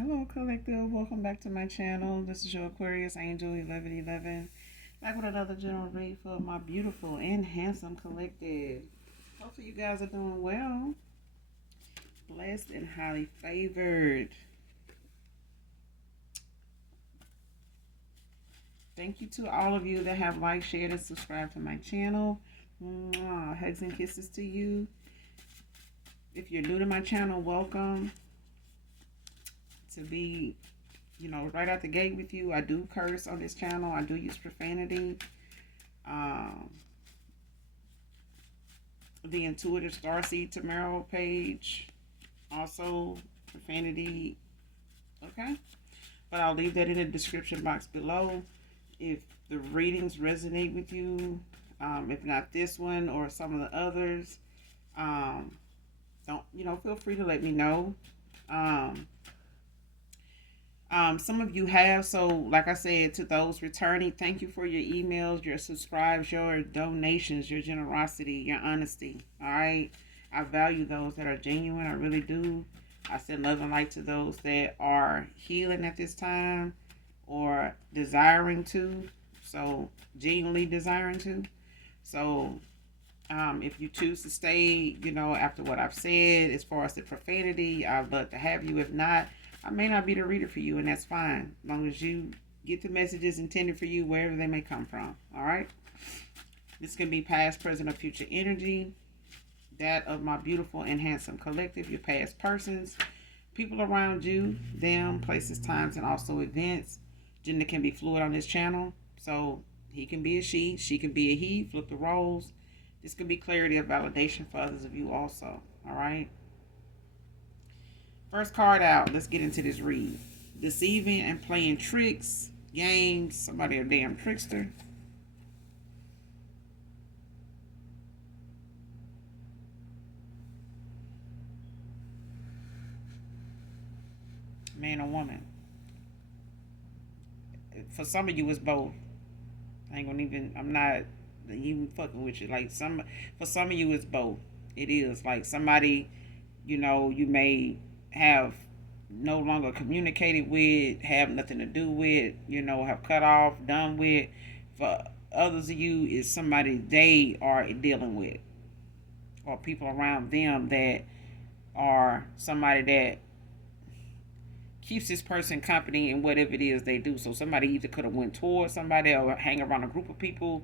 Hello, Collective. Welcome back to my channel. This is your Aquarius Angel 1111. Back with another general read for my beautiful and handsome collective. Hopefully, you guys are doing well, blessed, and highly favored. Thank you to all of you that have liked, shared, and subscribed to my channel. Mwah. Hugs and kisses to you. If you're new to my channel, welcome. To be right out the gate with you, I do curse on this channel. I do use profanity. Um, the Intuitive Starseed Tarot page, also profanity. Okay, but I'll leave that in the description box below. If the readings resonate with you, if not this one or some of the others, don't feel free to let me know. Some of you have, so like I said, to those returning, thank you for your emails, your subscribes, your donations, your generosity, your honesty. All right, I value those that are genuine. I really do. I send love and light to those that are healing at this time or desiring to. So genuinely desiring to. So if you choose to stay, after what I've said, as far as the profanity, I'd love to have you. If not, I may not be the reader for you, and that's fine. As long as you get the messages intended for you, wherever they may come from. All right? This can be past, present, or future energy. That of my beautiful and handsome collective, your past persons, people around you, them, places, times, and also events. Gender can be fluid on this channel. So he can be a she can be a he. Flip the roles. This can be clarity of validation for others of you also. All right? First card out. Let's get into this read. Deceiving and playing tricks, games. Somebody a damn trickster. Man or woman. For some of you, it's both. I ain't gonna even. I'm not even fucking with you. Like for some of you, it's both. It is like somebody, you may have no longer communicated with, have nothing to do with, have cut off, done with. For others of you, is somebody they are dealing with, or people around them that are somebody that keeps this person company in whatever it is they do. So somebody either could have went towards somebody or hang around a group of people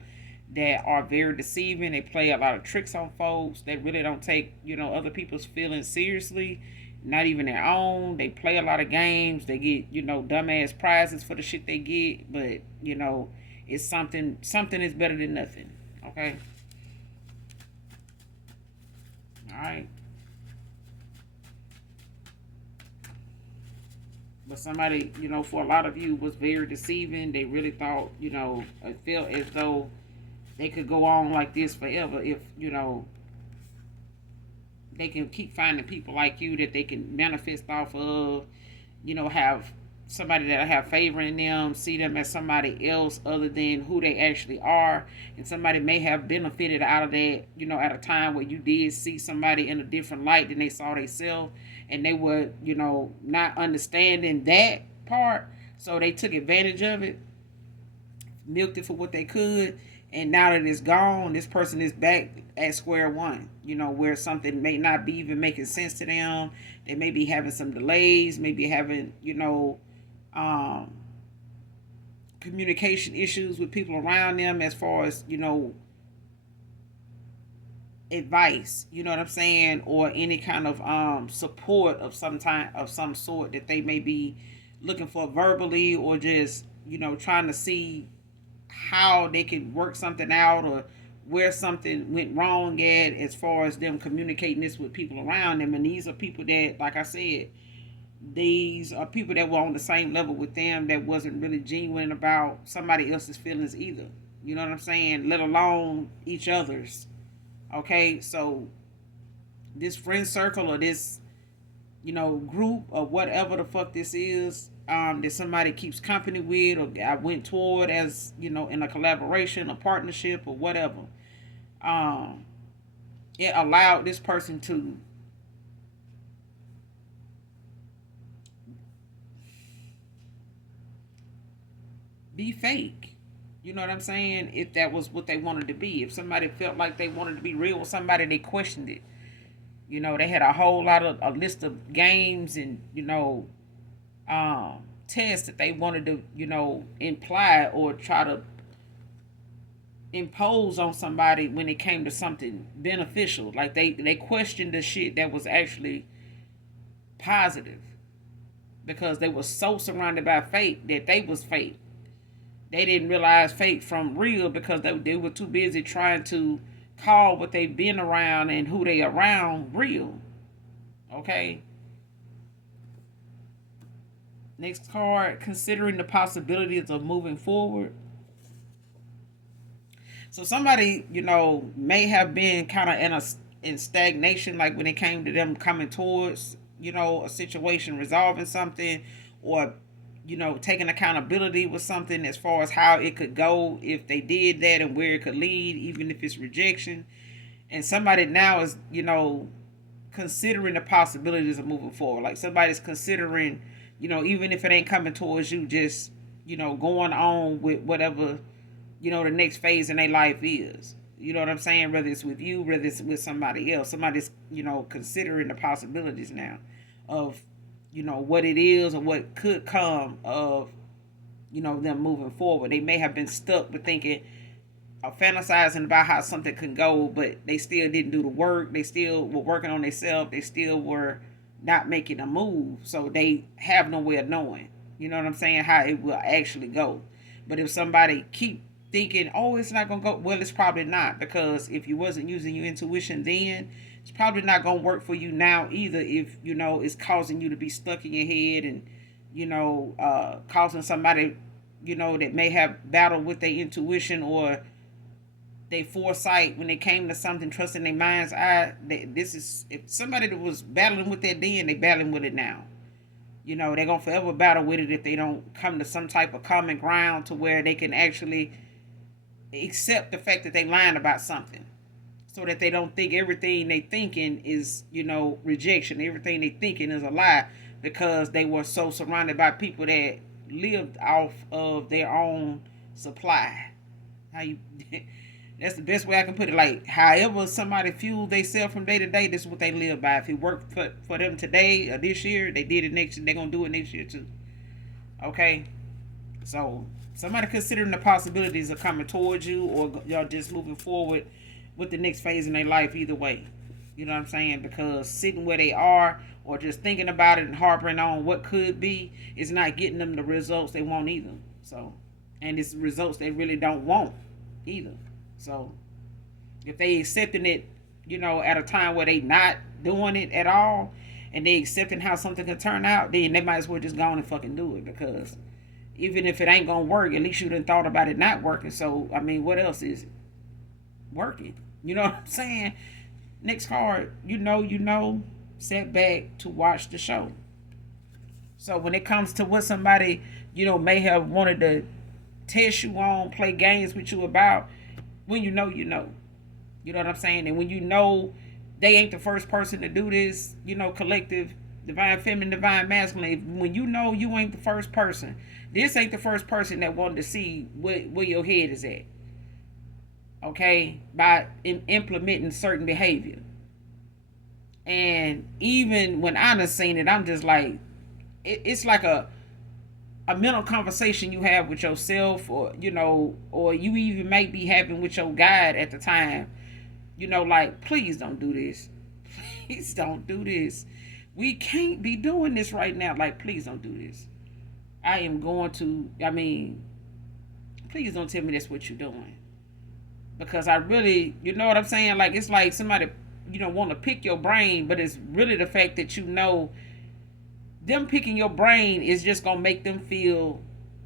that are very deceiving. They play a lot of tricks on folks. They really don't take, other people's feelings seriously, not even their own. They play a lot of games. They get, dumbass prizes for the shit they get. But, it's something is better than nothing. Okay? All right. But somebody, for a lot of you was very deceiving. They really thought, it felt as though they could go on like this forever if, they can keep finding people like you that they can manifest off of, have somebody that have favor in them, see them as somebody else other than who they actually are. And somebody may have benefited out of that, at a time where you did see somebody in a different light than they saw themselves. And they were, not understanding that part. So they took advantage of it, milked it for what they could, and now that it's gone, this person is back at square one, where something may not be even making sense to them. They may be having some delays, maybe having, um, communication issues with people around them as far as, advice, you know what I'm saying, or any kind of support of some sort that they may be looking for verbally, or just, trying to see how they can work something out, or where something went wrong at as far as them communicating this with people around them. And these are people that, like I said, these are people that were on the same level with them, that wasn't really genuine about somebody else's feelings either. You know what I'm saying? Let alone each other's. Okay, so this friend circle, or this, group, or whatever the fuck this is, that somebody keeps company with, or I went toward as, in a collaboration, a partnership, or whatever. Um, it allowed this person to be fake. You know what I'm saying? If that was what they wanted to be. If somebody felt like they wanted to be real with somebody, they questioned it. You know, they had a whole lot of a list of games and, tests that they wanted to, imply or try to impose on somebody when it came to something beneficial. Like they questioned the shit that was actually positive because they were so surrounded by fake that they was fake. They didn't realize fake from real because they were too busy trying to call what they've been around and who they around real. Okay. Next card, considering the possibilities of moving forward. So somebody, may have been kind of in stagnation, like when it came to them coming towards, a situation, resolving something, or taking accountability with something as far as how it could go if they did that and where it could lead, even if it's rejection. And somebody now is, considering the possibilities of moving forward. Like somebody's considering, even if it ain't coming towards you, just, going on with whatever, the next phase in their life is. You know what I'm saying? Whether it's with you, whether it's with somebody else. Somebody's, considering the possibilities now of, what it is or what could come of, them moving forward. They may have been stuck with thinking, fantasizing about how something could go, but they still didn't do the work. They still were working on themselves. They still were not making a move. So they have no way of knowing, you know what I'm saying, how it will actually go. But if somebody keep thinking, oh, it's not going to go, well, it's probably not. Because if you wasn't using your intuition then, it's probably not going to work for you now either if, it's causing you to be stuck in your head and, causing somebody, that may have battled with their intuition or they foresight when it came to something, trusting their mind's eye. This is, if somebody that was battling with that then, they battling with it now. They're gonna forever battle with it if they don't come to some type of common ground to where they can actually accept the fact that they lying about something, so that they don't think everything they thinking is, rejection. Everything they thinking is a lie because they were so surrounded by people that lived off of their own supply. How you That's the best way I can put it. Like, however somebody fuels themselves from day to day, this is what they live by. If it worked for them today or this year, they did it next year, they're going to do it next year too. Okay? So, somebody considering the possibilities of coming towards you or y'all just moving forward with the next phase in their life, either way. You know what I'm saying? Because sitting where they are or just thinking about it and harping on what could be is not getting them the results they want either. So, and it's results they really don't want either. So if they accepting it, at a time where they not doing it at all, and they accepting how something can turn out, then they might as well just go on and fucking do it. Because even if it ain't gonna work, at least you done thought about it not working. So I mean, what else is it? Working? You know what I'm saying? Next card, set back to watch the show. So when it comes to what somebody, may have wanted to test you on, play games with you about, when you know, you know. You know what I'm saying? And when they ain't the first person to do this, collective, divine feminine, divine masculine, when you ain't the first person, this ain't the first person that wanted to see where your head is at. Okay? By implementing certain behavior. And even when I done seen it, I'm just like, it's like a mental conversation you have with yourself, or or you even may be having with your guide at the time, like, please don't do this. Please don't do this. We can't be doing this right now. Like, please don't do this. Please don't tell me that's what you're doing. Because I really, you know what I'm saying? Like, it's like somebody, want to pick your brain, but it's really the fact that them picking your brain is just going to make them feel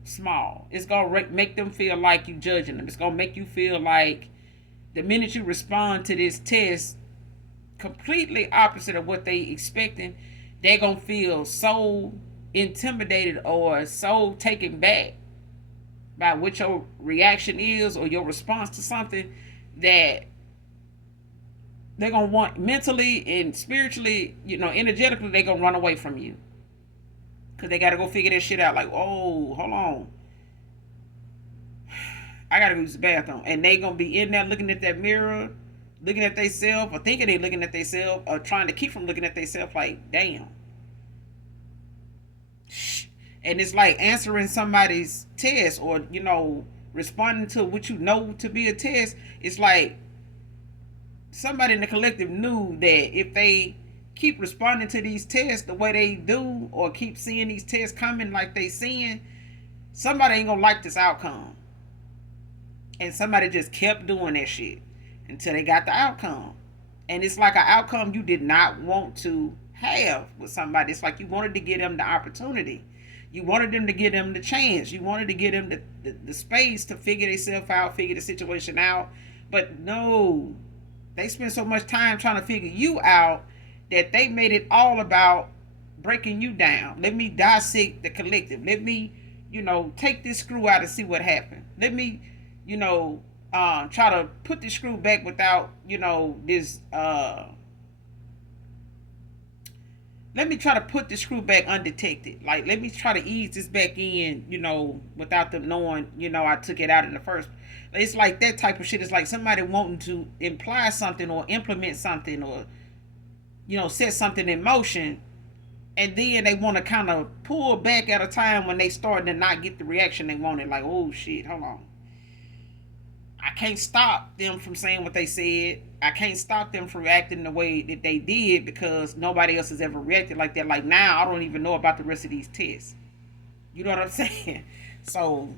small. It's going to make them feel like you judging them. It's going to make you feel like the minute you respond to this test completely opposite of what they expecting, they're going to feel so intimidated or so taken back by what your reaction is or your response to something that they're going to want mentally and spiritually, energetically, they're going to run away from you. Because they got to go figure that shit out. Like, oh, hold on. I gotta use the bathroom. And they gonna be in there looking at that mirror, looking at themselves, or thinking they looking at themselves, or trying to keep from looking at themselves like, damn. And it's like answering somebody's test, or, responding to what you know to be a test. It's like somebody in the collective knew that if they keep responding to these tests the way they do, or keep seeing these tests coming like they seeing, somebody ain't gonna like this outcome. And somebody just kept doing that shit until they got the outcome. And it's like an outcome you did not want to have with somebody. It's like you wanted to give them the opportunity. You wanted them to give them the chance. You wanted to give them the space to figure themselves out, figure the situation out. But no, they spend so much time trying to figure you out that they made it all about breaking you down. Let me dissect the collective. Let me, take this screw out and see what happened. Let me, try to put the screw back without, this. Let me try to put the screw back undetected. Like, let me try to ease this back in, without them knowing, I took it out in the first. It's like that type of shit. It's like somebody wanting to imply something or implement something, or, set something in motion. And then they want to kind of pull back at a time when they starting to not get the reaction they wanted. Like, oh shit, hold on. I can't stop them from saying what they said. I can't stop them from reacting the way that they did, because nobody else has ever reacted like that. Like, now I don't even know about the rest of these tests. You know what I'm saying? So,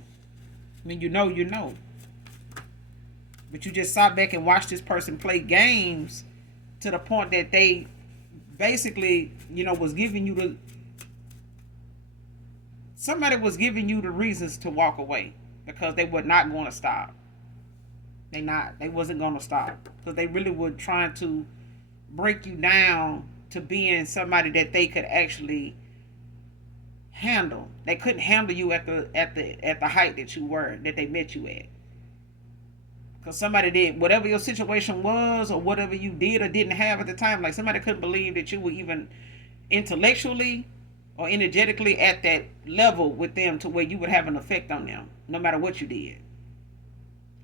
I mean, you know. But you just sat back and watched this person play games to the point that they basically, was giving you somebody was giving you the reasons to walk away, because they were not going to stop. They wasn't going to stop, because they really were trying to break you down to being somebody that they could actually handle. They couldn't handle you at the height that you were, that they met you at. Because somebody did, whatever your situation was, or whatever you did or didn't have at the time, like somebody couldn't believe that you were even intellectually or energetically at that level with them to where you would have an effect on them, no matter what you did.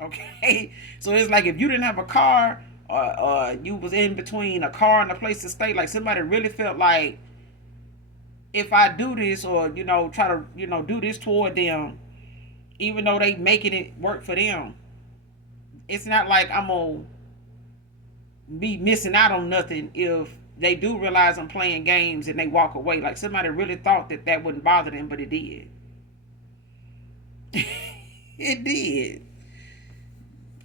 Okay? So it's like if you didn't have a car, or you was in between a car and a place to stay, like somebody really felt like, if I do this, or, try to, do this toward them, even though they making it work for them, it's not like I'm gonna be missing out on nothing if they do realize I'm playing games and they walk away. Like somebody really thought that wouldn't bother them, but it did. It did.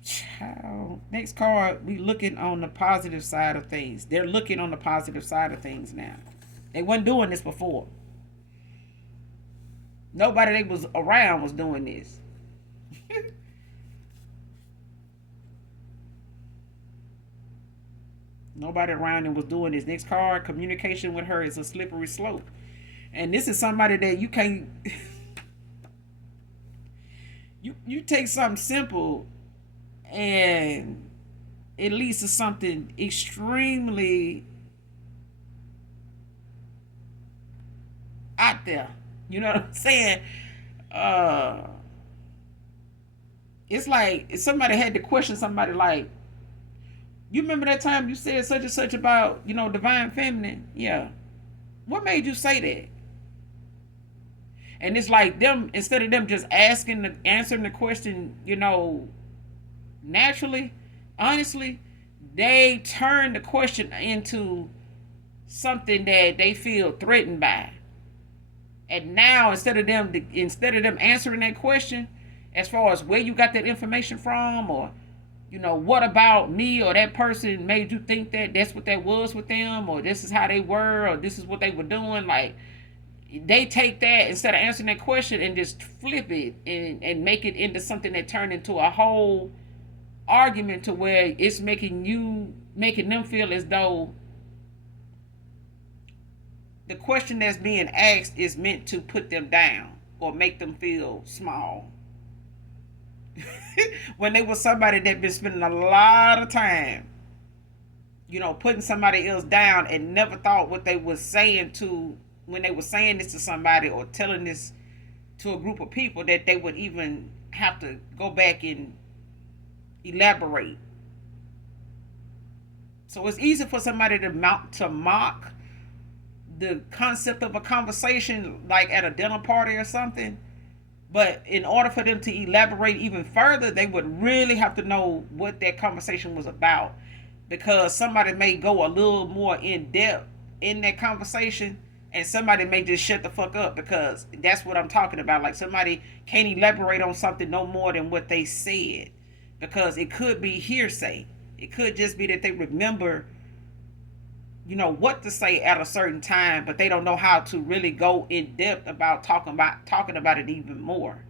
Child. Next card, we looking on the positive side of things. They're looking on the positive side of things now. They wasn't doing this before. Nobody they was around was doing this. Nobody around him was doing this. Next card, communication with her is a slippery slope. And this is somebody that you can't you take something simple and it leads to something extremely out there. You know what I'm saying? It's like if somebody had to question somebody, like, you remember that time you said such and such about, divine feminine? Yeah. What made you say that? And it's like them, instead of them just answering the question, naturally, honestly, they turn the question into something that they feel threatened by. And now instead of them answering that question, as far as where you got that information from, or what about me or that person made you think that that's what that was with them, or this is how they were, or this is what they were doing, like, they take that instead of answering that question and just flip it and make it into something that turned into a whole argument, to where it's making them feel as though the question that's being asked is meant to put them down or make them feel small. When they was somebody that been spending a lot of time, putting somebody else down, and never thought what they was saying when they were saying this to somebody or telling this to a group of people, that they would even have to go back and elaborate. So it's easy for somebody to mock the concept of a conversation, like at a dinner party or something. But in order for them to elaborate even further, they would really have to know what that conversation was about. Because somebody may go a little more in depth in that conversation, and somebody may just shut the fuck up, because that's what I'm talking about. Like, somebody can't elaborate on something no more than what they said, because it could be hearsay. It could just be that they remember, what to say at a certain time, but they don't know how to really go in depth about talking about it even more,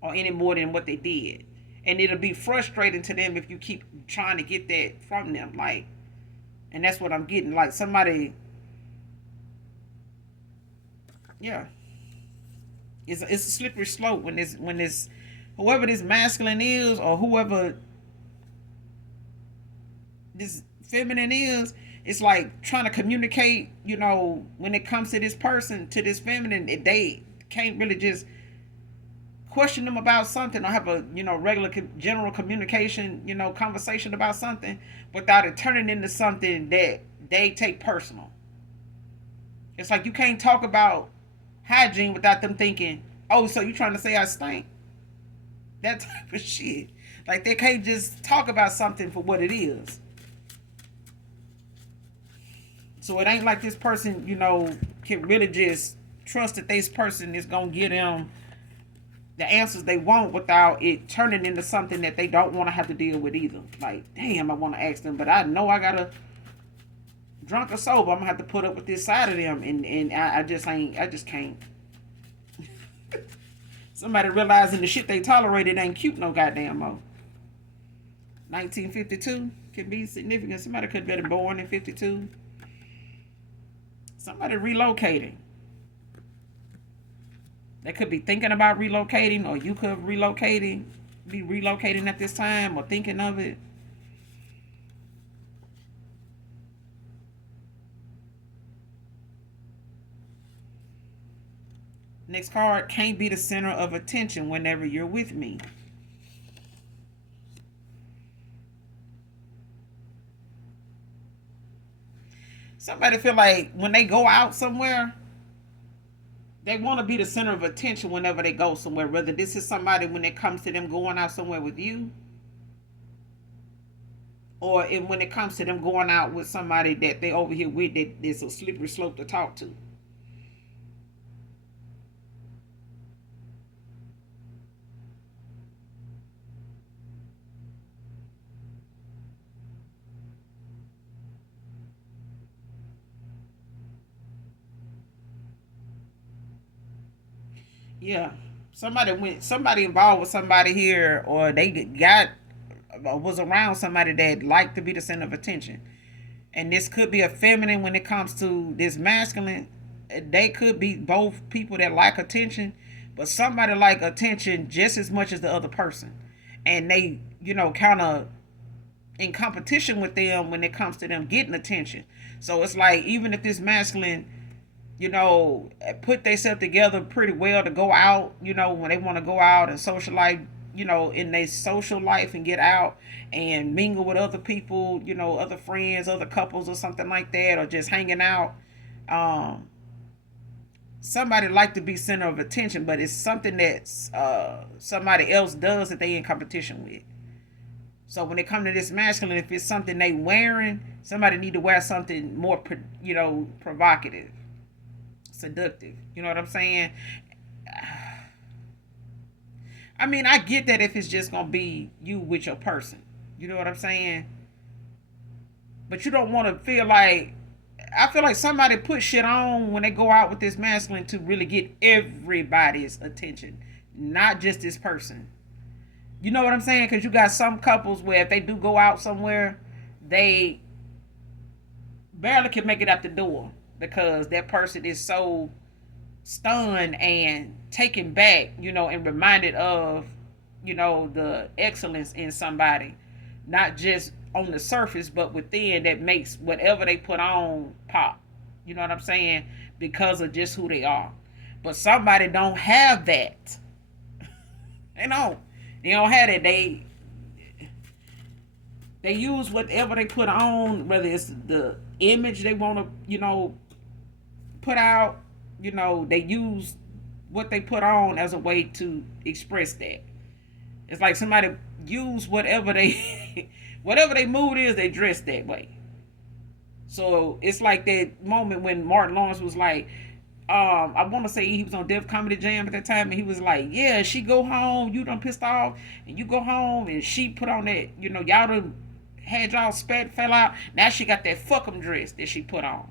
or any more than what they did. And it'll be frustrating to them if you keep trying to get that from them. Like, and that's what I'm getting. Like, somebody, yeah, it's a slippery slope when this whoever this masculine is, or whoever this feminine is. It's like trying to communicate, when it comes to this person, to this feminine, they can't really just question them about something, or have a regular general communication, conversation about something, without it turning into something that they take personal. It's like you can't talk about hygiene without them thinking, oh, so you trying to say I stink? That type of shit. Like, they can't just talk about something for what it is. So it ain't like this person, can really just trust that this person is going to give them the answers they want, without it turning into something that they don't want to have to deal with either. Like, damn, I want to ask them, but I know I got to, drunk or sober, I'm going to have to put up with this side of them. And I just can't. Somebody realizing the shit they tolerated ain't cute no goddamn more. 1952 can be significant. Somebody could have been born in 52. Somebody relocating. They could be thinking about relocating, or you could be relocating at this time, or thinking of it. Next card, can't be the center of attention whenever you're with me. Somebody feel like when they go out somewhere, they want to be the center of attention whenever they go somewhere. Whether this is somebody when it comes to them going out somewhere with you, or when it comes to them going out with somebody that they over here with, that there's a slippery slope to talk to. Yeah, somebody involved with somebody here, or they got was around somebody that liked to be the center of attention. And this could be a feminine when it comes to this masculine. They could be both people that like attention, but somebody like attention just as much as the other person, and they kind of in competition with them when it comes to them getting attention. So it's like, even if this masculine put themselves together pretty well to go out, when they want to go out and socialize, in their social life, and get out and mingle with other people, other friends, other couples, or something like that, or just hanging out. Um, Somebody like to be center of attention, but it's something that somebody else does that they in competition with. So when it come to this masculine, if it's something they wearing, somebody need to wear something more, provocative, seductive. You know what I'm saying? I mean, I get that if it's just gonna be you with your person. You know what I'm saying? But you don't want to feel like. I feel like somebody put shit on when they go out with this masculine to really get everybody's attention, not just this person. You know what I'm saying? Because you got some couples where if they do go out somewhere, they barely can make it out the door, because that person is so stunned and taken back, and reminded of, the excellence in somebody, not just on the surface, but within, that makes whatever they put on pop. You know what I'm saying? Because of just who they are. But somebody don't have that. They don't. They don't have that. They use whatever they put on, whether it's the image they want to, put out. They use what they put on as a way to express that. It's like somebody use whatever they whatever their mood is, they dress that way. So it's like that moment when Martin Lawrence was like, I want to say he was on Def Comedy Jam at that time, and he was like, "Yeah, she go home, you done pissed off, and you go home, and she put on that, y'all done had y'all spat fell out. Now she got that fuck 'em dress that she put on."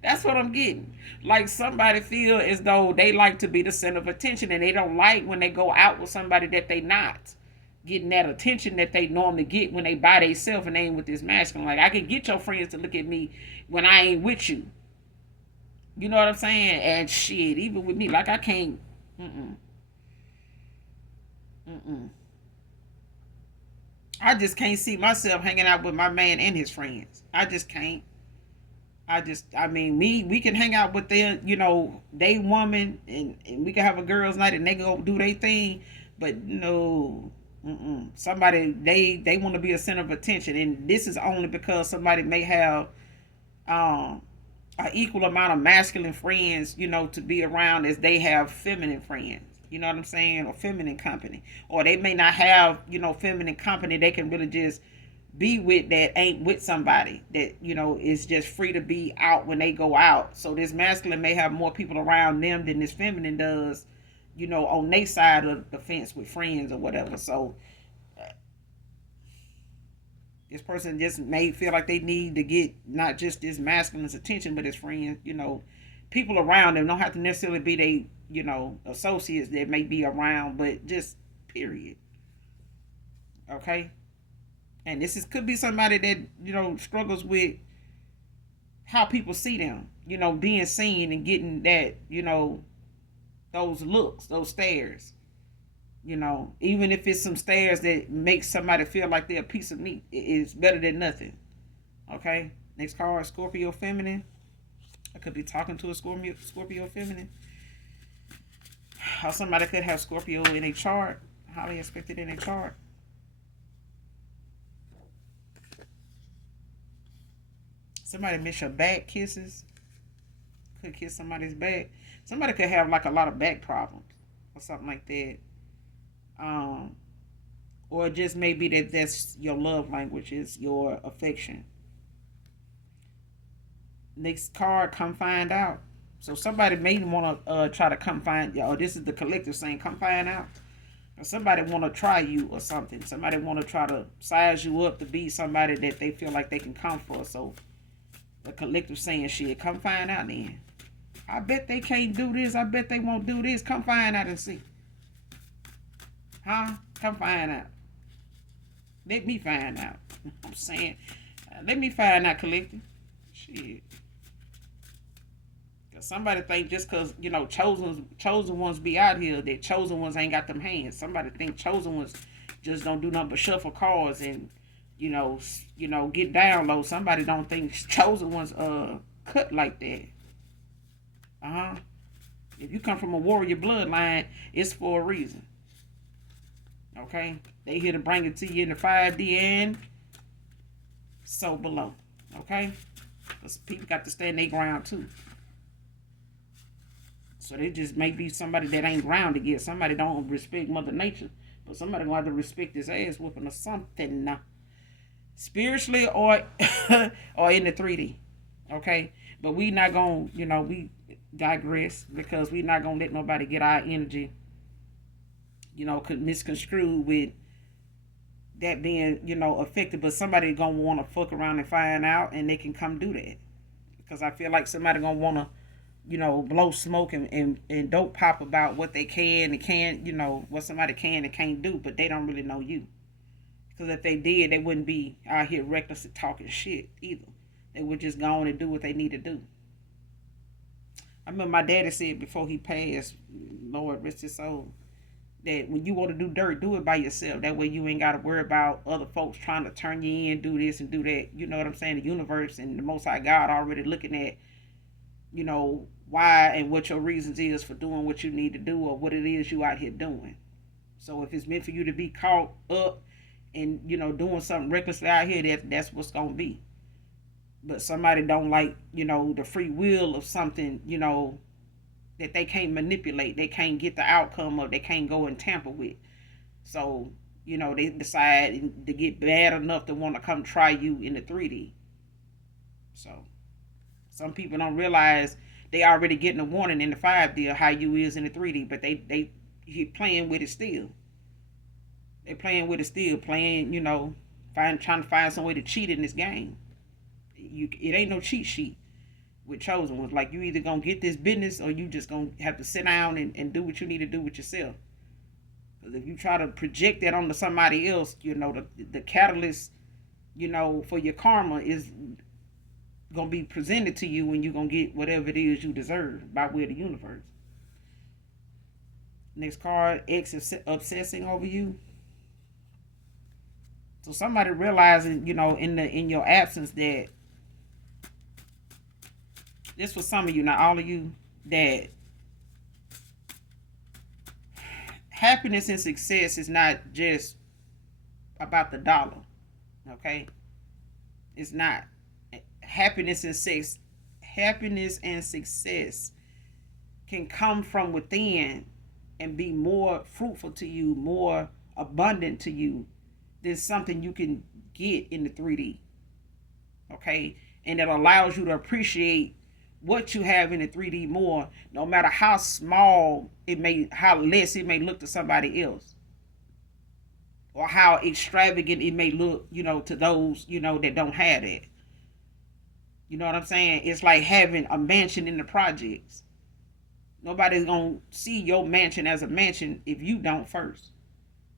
That's what I'm getting. Like somebody feel as though they like to be the center of attention, and they don't like when they go out with somebody that they not getting that attention that they normally get when they by themselves and they ain't with this masculine. Like I can get your friends to look at me when I ain't with you. You know what I'm saying? And shit, even with me, like I can't. Mm-mm, mm-mm. I just can't see myself hanging out with my man and his friends. I just can't. I mean, we can hang out with their, they woman, and we can have a girls' night and they go do their thing, but no, somebody they want to be a center of attention, and this is only because somebody may have um an equal amount of masculine friends, to be around as they have feminine friends. You know what I'm saying? Or feminine company. Or they may not have, feminine company they can really just be with that ain't with somebody that, is just free to be out when they go out. So this masculine may have more people around them than this feminine does, on their side of the fence with friends or whatever. So this person just may feel like they need to get not just this masculine's attention, but his friends, people around them don't have to necessarily be they, associates that may be around, but just period. Okay. And this could be somebody that, struggles with how people see them, being seen and getting that, those looks, those stares. Even if it's some stares that make somebody feel like they're a piece of meat, it's better than nothing. Okay. Next card, Scorpio feminine. I could be talking to a Scorpio feminine. How somebody could have Scorpio in a chart, highly expected in a chart. Somebody miss your back kisses. Could kiss somebody's back. Somebody could have like a lot of back problems or something like that. Um, or just maybe that's your love language is your affection. Next card, come find out. So somebody may want to try to come find you. Oh, this is the collective saying, come find out. Or somebody want to try you or something. Somebody want to try to size you up to be somebody that they feel like they can come for. So the collective saying, shit, come find out then. I bet they can't do this. I bet they won't do this. Come find out and see. Huh? Come find out. Let me find out. I'm saying, let me find out, collective. Shit. Cause somebody think just cause chosen ones be out here that chosen ones ain't got them hands. Somebody think chosen ones just don't do nothing but shuffle cards and get down low. Somebody don't think chosen ones cut like that. If you come from a warrior bloodline, it's for a reason. Okay, they here to bring it to you in the 5D and so below. Okay, because people got to stand their ground too. So they just may be somebody that ain't grounded yet. Somebody don't respect Mother Nature, but somebody gonna have to respect this ass whooping or something now, spiritually or or in the 3D. Okay, but we not gonna we digress because we not gonna let nobody get our energy misconstrued with that being affected. But somebody gonna want to fuck around and find out, and they can come do that because I feel like somebody gonna want to blow smoke and dope pop about what they can and can't, what somebody can and can't do, but they don't really know you. Because if they did, they wouldn't be out here recklessly talking shit either. They would just go on and do what they need to do. I remember my daddy said before he passed, Lord rest his soul, that when you want to do dirt, do it by yourself. That way you ain't got to worry about other folks trying to turn you in, do this and do that. You know what I'm saying? The universe and the Most High God already looking at, why and what your reasons is for doing what you need to do or what it is you out here doing. So if it's meant for you to be caught up and doing something recklessly out here, that's what's gonna be. But somebody don't like the free will of something that they can't manipulate, they can't get the outcome of, they can't go and tamper with. So they decide to get bad enough to want to come try you in the 3D. So some people don't realize they already getting a warning in the 5D of how you is in the 3D, but they playing with it still. They playing with it still, playing, trying to find some way to cheat in this game. It ain't no cheat sheet with chosen ones. Like, you either gonna get this business or you just gonna have to sit down and do what you need to do with yourself. Because if you try to project that onto somebody else, the catalyst, for your karma is gonna be presented to you when you're gonna get whatever it is you deserve by way of the universe. Next card, X obsessing over you. So somebody realizing, in your absence that this for some of you, not all of you, that happiness and success is not just about the dollar. Okay? It's not. Happiness and success can come from within and be more fruitful to you, more abundant to you than something you can get in the 3D. Okay? And it allows you to appreciate what you have in the 3D more, no matter how small how less it may look to somebody else, or how extravagant it may look, to those, that don't have it. You know what I'm saying? It's like having a mansion in the projects. Nobody's gonna see your mansion as a mansion if you don't first.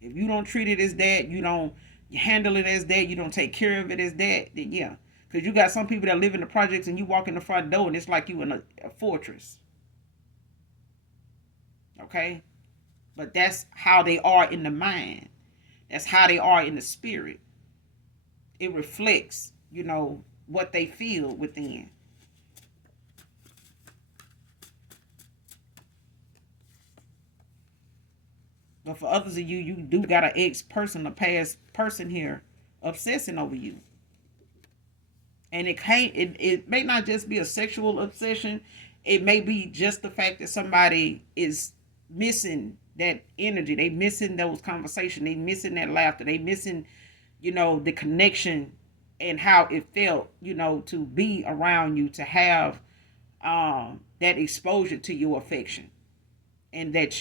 If you don't treat it as that, you handle it as that, you don't take care of it as that, then yeah. Because you got some people that live in the projects and you walk in the front door and it's like you in a fortress. Okay? But that's how they are in the mind. That's how they are in the spirit. It reflects, what they feel within. But for others of you, you do got an ex-person, a past person here obsessing over you. And it may not just be a sexual obsession. It may be just the fact that somebody is missing that energy. They missing those conversations. They missing that laughter. They missing, the connection and how it felt, to be around you, to have that exposure to your affection. And that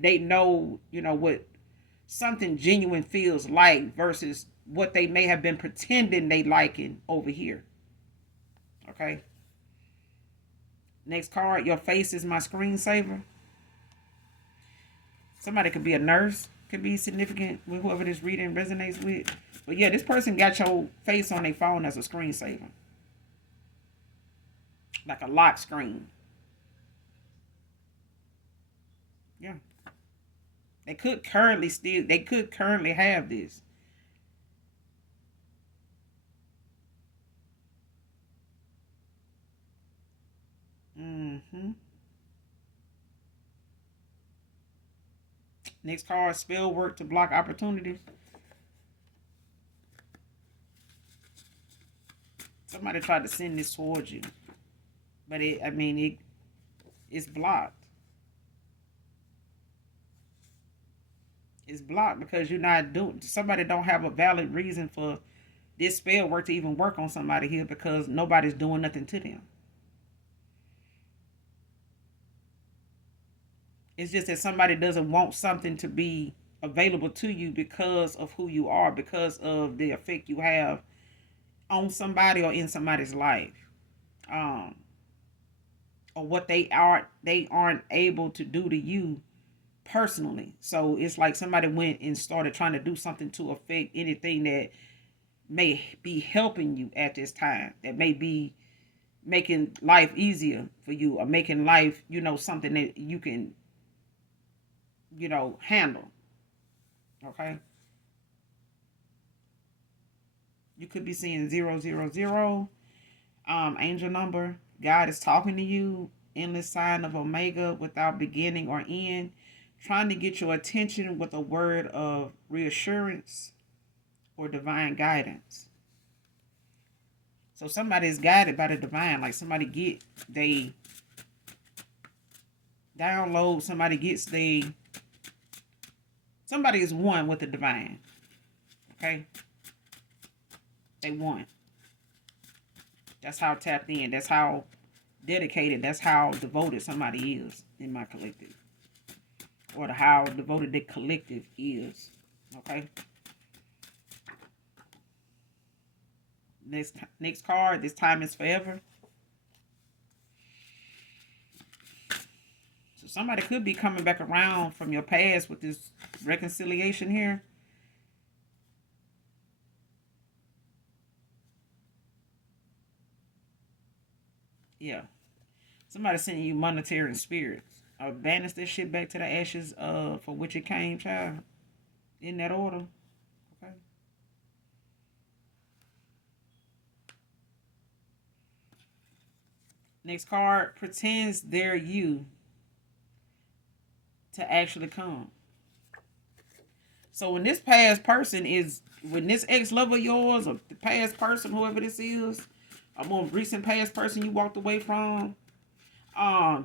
they know, what something genuine feels like versus what they may have been pretending they liking over here. Okay. Next card, your face is my screensaver. Somebody could be a nurse, could be significant with whoever this reading resonates with. But yeah, this person got your face on their phone as a screensaver. Like a lock screen. Yeah. They could currently have this. Mm-hmm. Next card, spell work to block opportunities. Somebody tried to send this towards you. But it's blocked. It's blocked because somebody don't have a valid reason for this spell work to even work on somebody here because nobody's doing nothing to them. It's just that somebody doesn't want something to be available to you because of who you are, because of the effect you have on somebody or in somebody's life. Or what they aren't able to do to you personally. So it's like somebody went and started trying to do something to affect anything that may be helping you at this time, that may be making life easier for you or making life, something that you can, handle. Okay. You could be seeing 000, angel number. God is talking to you. endless sign of Omega without beginning or end, trying to get your attention with a word of reassurance or divine guidance. So somebody is guided by the divine, like they download, somebody is one with the divine. Okay? They one. That's how tapped in. That's how dedicated. That's how devoted somebody is in my collective. Or how devoted the collective is. Okay? Next card. This time is forever. So somebody could be coming back around from your past with this reconciliation here. Yeah. Somebody sending you monetary and spirits. Banish this shit back to the ashes for which it came, child. In that order. Okay. Next card. Pretends they're you to actually come. So when this ex-lover of yours or the past person, whoever this is, a more recent past person you walked away from,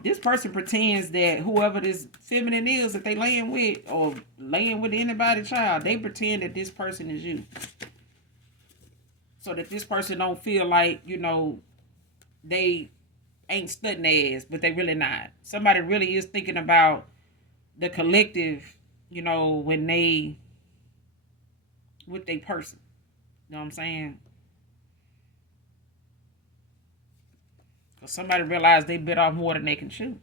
this person pretends that whoever this feminine is that they laying with or laying with anybody, child, they pretend that this person is you. So that this person don't feel like, they ain't studying their ass, but they really not. Somebody really is thinking about the collective, when they with their person. You know what I'm saying? Because somebody realized they bit off more than they can chew.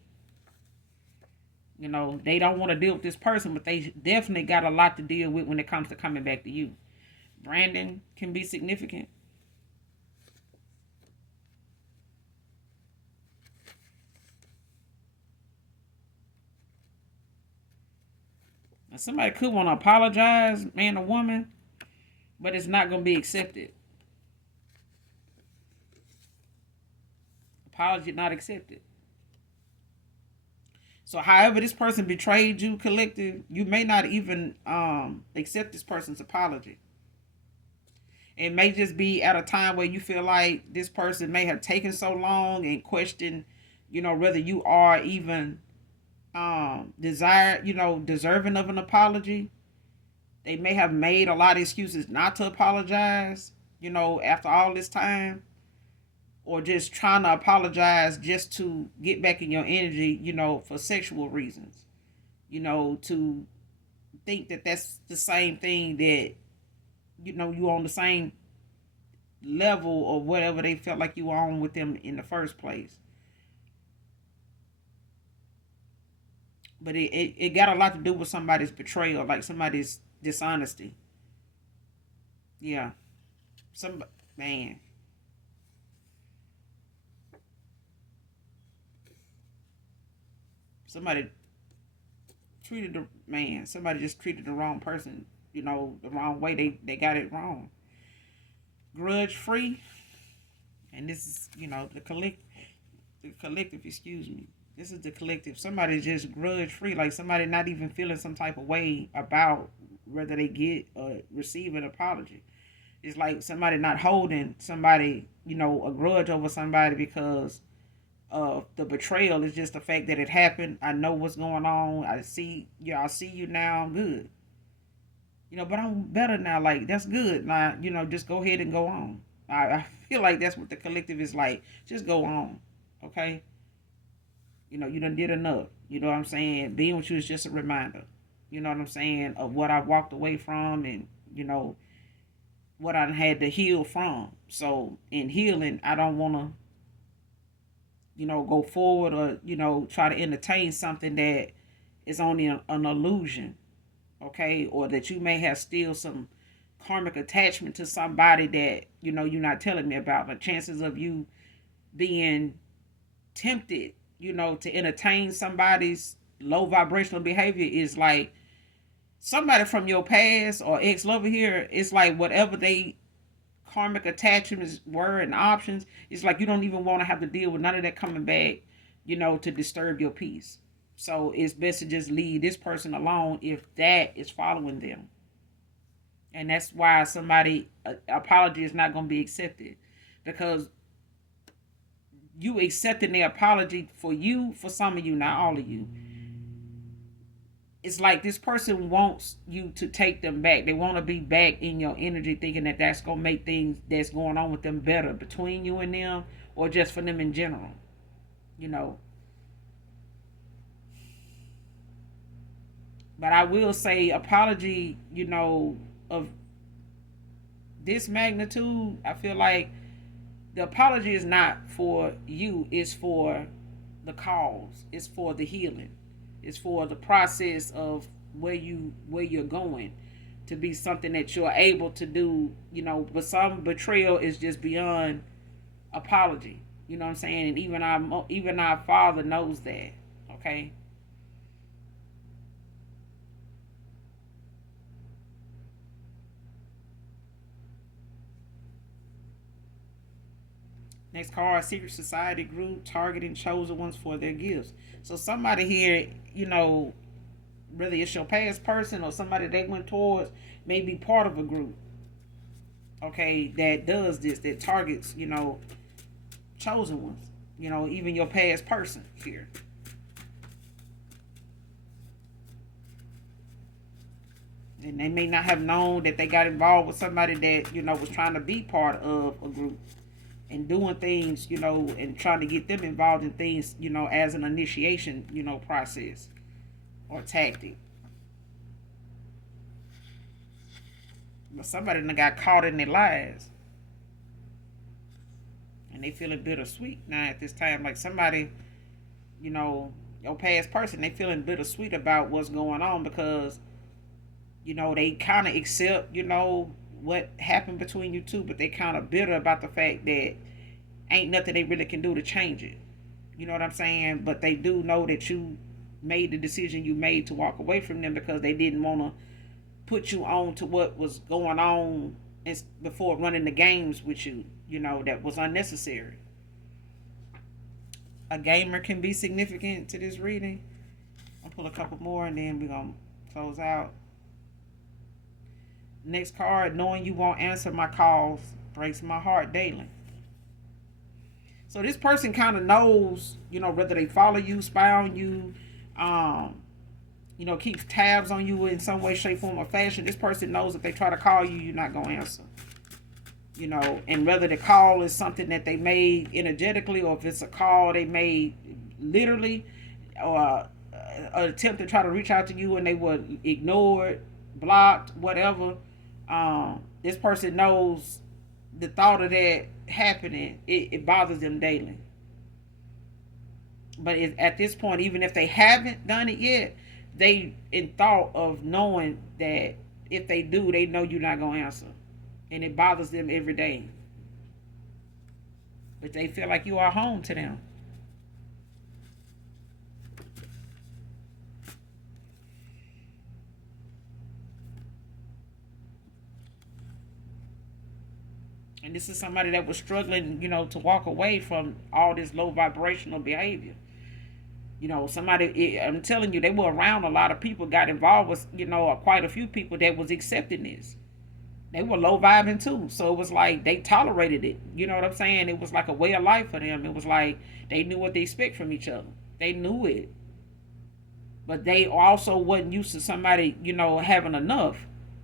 They don't want to deal with this person, but they definitely got a lot to deal with when it comes to coming back to you. Branding can be significant. Now, somebody could want to apologize, man or woman, but it's not going to be accepted. Apology not accepted. So however this person betrayed you, collective, you may not even accept this person's apology. It may just be at a time where you feel like this person may have taken so long and question, whether you are even deserving of an apology. They may have made a lot of excuses not to apologize, after all this time. Or just trying to apologize just to get back in your energy, for sexual reasons. To think that that's the same thing that, you on the same level or whatever they felt like you were on with them in the first place. But it got a lot to do with somebody's betrayal, like somebody's dishonesty. Yeah. Man. Somebody somebody just treated the wrong person, the wrong way. They got it wrong. Grudge free. And this is, the collective, excuse me. This is the collective. Somebody just grudge free, like somebody not even feeling some type of way about whether they get or receive an apology. It's like somebody not holding somebody, a grudge over somebody because of the betrayal. Is just the fact that it happened. I know what's going on. I see you now. I'm good. But I'm better now. Like, that's good. Now, just go ahead and go on. I feel like that's what the collective is like. Just go on. Okay? You done did enough. You know what I'm saying? Being with you is just a reminder. You know what I'm saying? Of what I walked away from and, what I had to heal from. So, in healing, I don't want to, go forward or, try to entertain something that is only an illusion. Okay? Or that you may have still some karmic attachment to somebody that, you're not telling me about. The chances of you being tempted, to entertain somebody's low vibrational behavior is like somebody from your past or ex-lover here. It's like whatever they karmic attachments were and options, it's like you don't even want to have to deal with none of that coming back to disturb your peace. So it's best to just leave this person alone if that is following them. And that's why somebody apology is not going to be accepted, because you accepting the apology for you, for some of you, not all of you. It's like this person wants you to take them back. They want to be back in your energy, thinking that that's going to make things that's going on with them better between you and them, or just for them in general. You know, but I will say apology, of this magnitude, I feel like the apology is not for you, it's for the cause, it's for the healing, it's for the process of where you're going to be something that you're able to do. But some betrayal is just beyond apology. You know what I'm saying? And even our Father knows that. Okay. Next card, secret society group targeting chosen ones for their gifts. So somebody here, whether it's your past person or somebody they went towards, may be part of a group, okay, that does this, that targets, chosen ones, even your past person here. And they may not have known that they got involved with somebody that, was trying to be part of a group and doing things, and trying to get them involved in things, as an initiation, process or tactic. But somebody done got caught in their lies, and they feeling bittersweet now at this time. Like somebody, your past person, they feeling bittersweet about what's going on, because, they kind of accept, what happened between you two, but they kind of bitter about the fact that ain't nothing they really can do to change it. You know what I'm saying? But they do know that you made the decision you made to walk away from them, because they didn't want to put you on to what was going on before running the games with you, that was unnecessary. A gamer can be significant to this reading. I'll pull a couple more and then we're going to close out. Next card, knowing you won't answer my calls breaks my heart daily. So this person kind of knows, whether they follow you, spy on you, keeps tabs on you in some way, shape, form, or fashion. This person knows if they try to call you, you're not going to answer. And whether the call is something that they made energetically, or if it's a call they made literally, or an attempt to try to reach out to you and they were ignored, blocked, whatever, this person knows the thought of that happening, it bothers them daily. But at this point, even if they haven't done it yet, they in thought of knowing that if they do, they know you're not going to answer. And it bothers them every day. But they feel like you are home to them. And this is somebody that was struggling, to walk away from all this low vibrational behavior. Somebody, I'm telling you, they were around a lot of people, got involved with, quite a few people that was accepting this. They were low vibing too. So it was like they tolerated it. You know what I'm saying? It was like a way of life for them. It was like they knew what they expect from each other. They knew it. But they also wasn't used to somebody, having enough,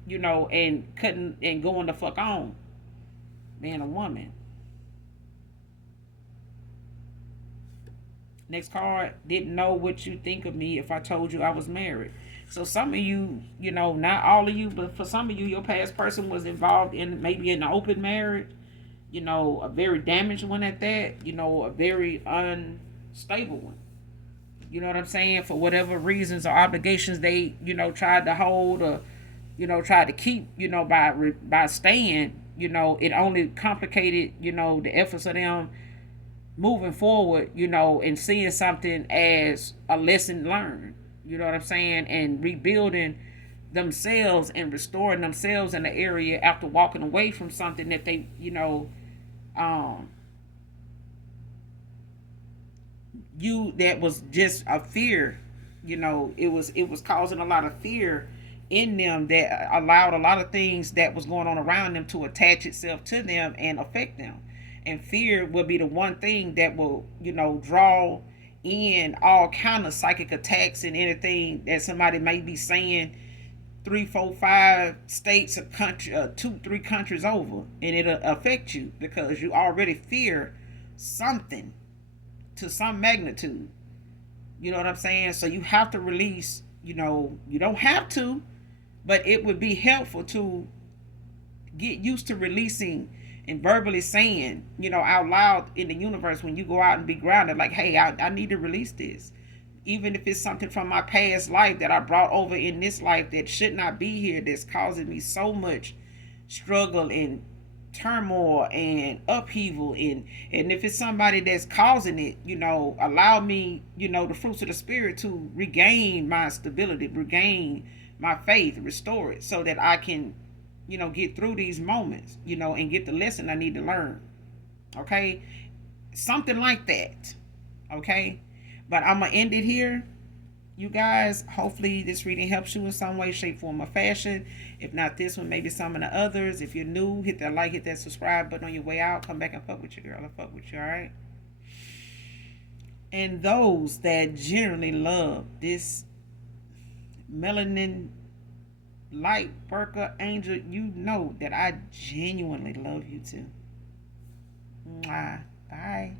and cutting and going the fuck on. Being a woman. Next card, didn't know what you think of me if I told you I was married. So some of you, not all of you, but for some of you, your past person was involved in maybe an open marriage, a very damaged one at that, a very unstable one. You know what I'm saying? For whatever reasons or obligations they, tried to hold, or, tried to keep, by staying, it only complicated, the efforts of them moving forward, and seeing something as a lesson learned. You know what I'm saying? And rebuilding themselves and restoring themselves in the area after walking away from something that they, you that was just a fear. It was causing a lot of fear in them that allowed a lot of things that was going on around them to attach itself to them and affect them. And fear will be the one thing that will, draw in all kind of psychic attacks and anything that somebody may be saying 3, 4, 5 states, a country, 2, 3 countries over, and it'll affect you because you already fear something to some magnitude. You know what I'm saying? So you have to release. You don't have to, but it would be helpful to get used to releasing and verbally saying, out loud in the universe when you go out and be grounded, like, hey, I need to release this. Even if it's something from my past life that I brought over in this life that should not be here, that's causing me so much struggle and turmoil and upheaval, and if it's somebody that's causing it, allow me, the fruits of the spirit to regain my stability, regain my faith, restore it so that I can, get through these moments, and get the lesson I need to learn. Okay? Something like that. Okay? But I'm gonna end it here. You guys, hopefully this reading helps you in some way, shape, form, or fashion. If not this one, maybe some of the others. If you're new, hit that like, hit that subscribe button on your way out. Come back and fuck with you, girl. I'll fuck with you, alright? And those that generally love this melanin light worker angel, you know that I genuinely love you too. Mwah. Bye.